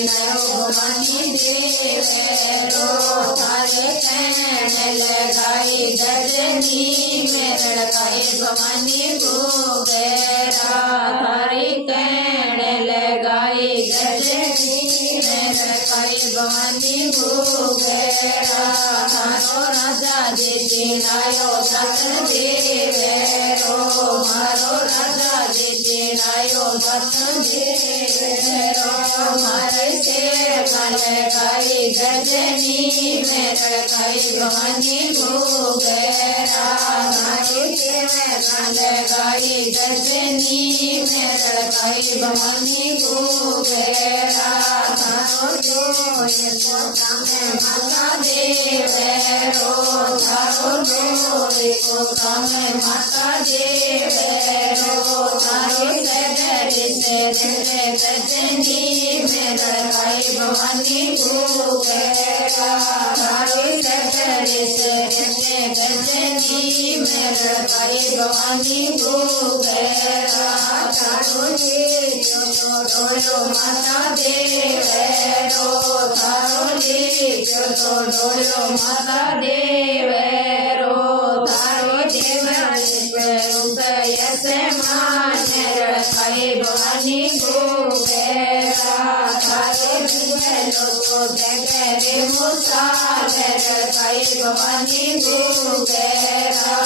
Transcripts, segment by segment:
भवानी देवेरो थारे कहन लगाई गजनी में लड़काई भवानी गोबेरा थारे कहन लगाई गजनी में लड़काई भवानी गोबेरा थारो राजा जी जिनायो दत्त देवेरो मारो राजा जी जिनायो दत्त देवेरो मारे से लगाई गजनी में लड़काई भवानी गोबेरा मारे से लगाई गजनी में लड़काई भवानी गोबेरा थारो जो ये कोटा में माता देवेरो थारो जो ये कोटा में माता देवेरो थारो से गजनी में लड़काई भवानी गोबेरा थारो से गजनी में लड़काई भवानी गोबेरा थारो जी डोलो माता देवेरो थारो जी डोलो माता देवेरो थारो यस मान लड़काई भवानी गोबेरा थारो लोको जगरे मुसार लड़काई भवानी गोबेरा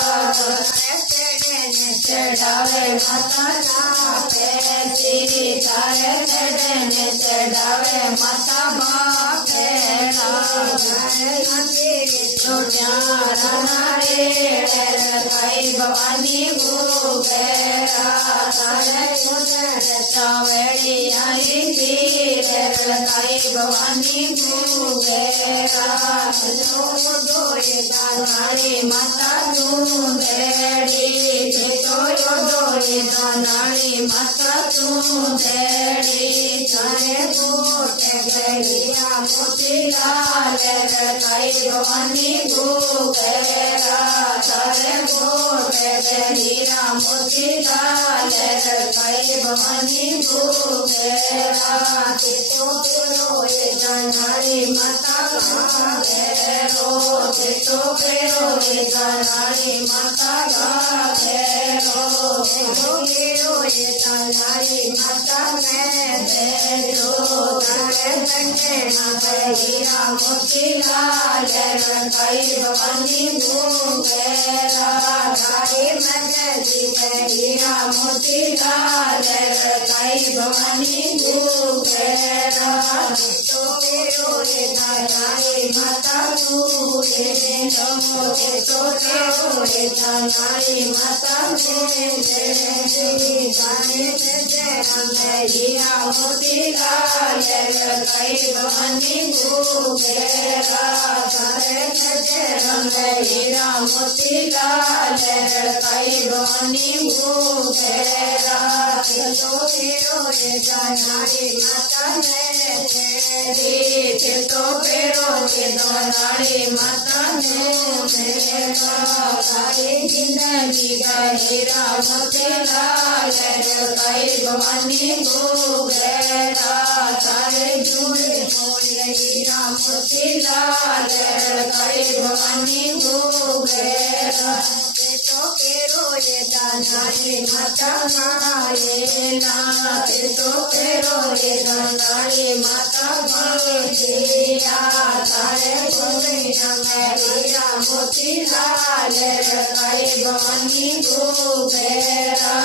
चढ़ावे माता पे तेरी तारे चढ़न चढ़ावे माता बापे रे लड़काई भवानी गोबेरा तारे चावड़ी आई तीर लड़काई भवानी गोबेरा डोरे दानारी माता चूंदेड़ी डोरे दानारी माता चूंदेड़ी थारे कोटे गलिया मोतीलाल लड़काई भवानी गोबेरा थारे कोटे गलिया मोतीलाल लड़काई भवानी गोबेरा तो रोए दानारी माता गावेरो तो रोए दानारी माता गावेरो रोए दानारी माता गावेरो तारे तंगे हीरा मोतीलाल लड़काई भवानी गोबेरा तारे मंगली हीरा मोतीलाल लड़काई भवानी गोबेरा तो रोए दानारी माता गोबे नमो तो रोए दानारी माता गोबे हीरा मोतीलाल लड़काई भवानी गोबेरा तारे हीरा मोतीलाल लड़काई भवानी गोबेरा तो रोए दानारी माता तो रोए दानारी माता तारी जिंदगी हीरा मोतीलाल लड़काई भवानी गोबेरा तारे हीरा मोतीलाल लड़काई भवानी गोबेरा तो रोए दानारी माता मायेला तो रोए दानारी माता मायेला तारे हीरा मोतीलाल लड़काई भवानी गोबेरा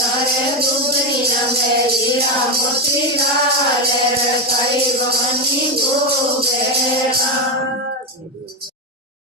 तारे हीरा मोतीलाल लड़काई भवानी गोबेरा